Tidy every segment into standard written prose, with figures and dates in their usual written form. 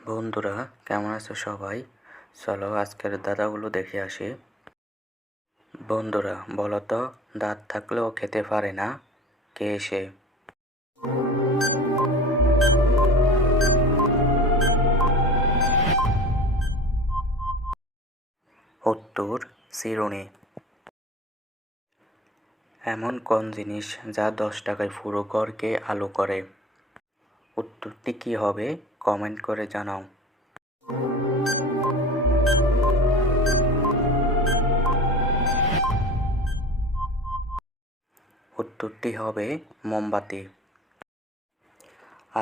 বন্ধুরা, কেমন আছো সবাই? চলো আজকের দাদাগুলো দেখে আসি। বন্ধুরা, বলো তো, দাঁত থাকলেও খেতে পারে না, কে সে? উত্তর, চিরুনি। এমন কোন জিনিস যা 10 টাকায় পুরো ঘরকে আলো করে? উত্তরটি কি হবে, কমেন্ট করে জানাও। উত্তরটি হবে মোমবাতি।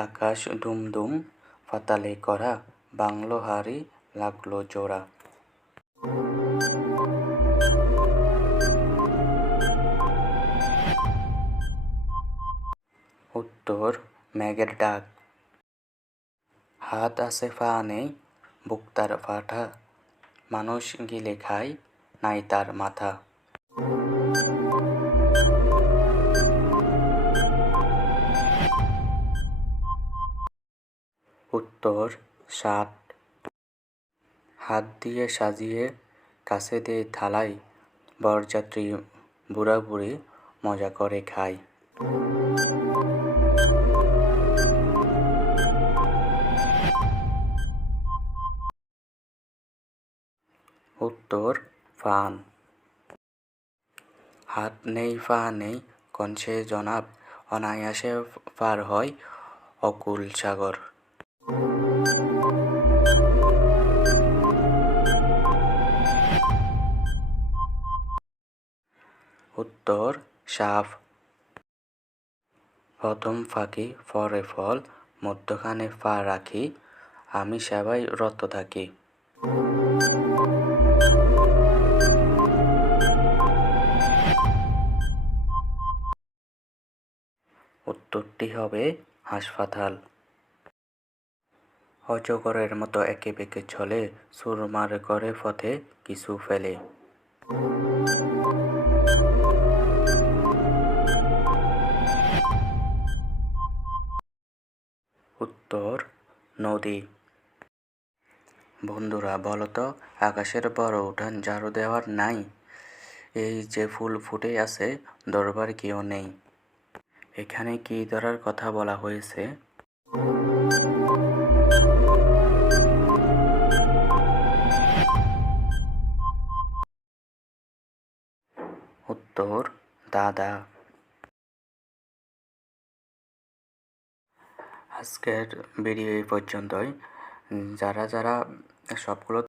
আকাশ দুমদুম, পাতালে করা, বাংলো হাড়ি লাগলো জোড়া। উত্তর, মেঘের ডাক। হাত আছে পা নেই, বুক তার ফাটা, মানুষ গিলে খায়, নাই তার মাথা। উত্তর, ষাট। হাত দিয়ে সাজিয়ে কাছে দিয়ে থালায়, বরযাত্রী বুড়া বুড়ি মজা করে খায়। উত্তর, ফান। হাত নেই পা নেই, কনসে জনাব, অনায়াসে পার হয় অকুল সাগর। উত্তর, সাপ। প্রথম ফাঁকি পরে ফল, মধ্যখানে পা রাখি, আমি সেবায় রত থাকি। উত্তরটি হবে হাসপাতাল। অজগরের মতো একে বেঁকে চলে, সুরমার করে পথে কিছু ফেলে। উত্তর, নদী। বন্ধুরা, বলো তো, আকাশের বড় উঠান ঝাড়ু দেওয়ার নাই, এই যে ফুল ফুটে আছে ধরবার কেউ নেই। এখানে কি ধরার কথা বলা হয়েছে? উত্তর, দাদা। আজকের ভিডিও এই পর্যন্তই। যারা যারা সবগুলো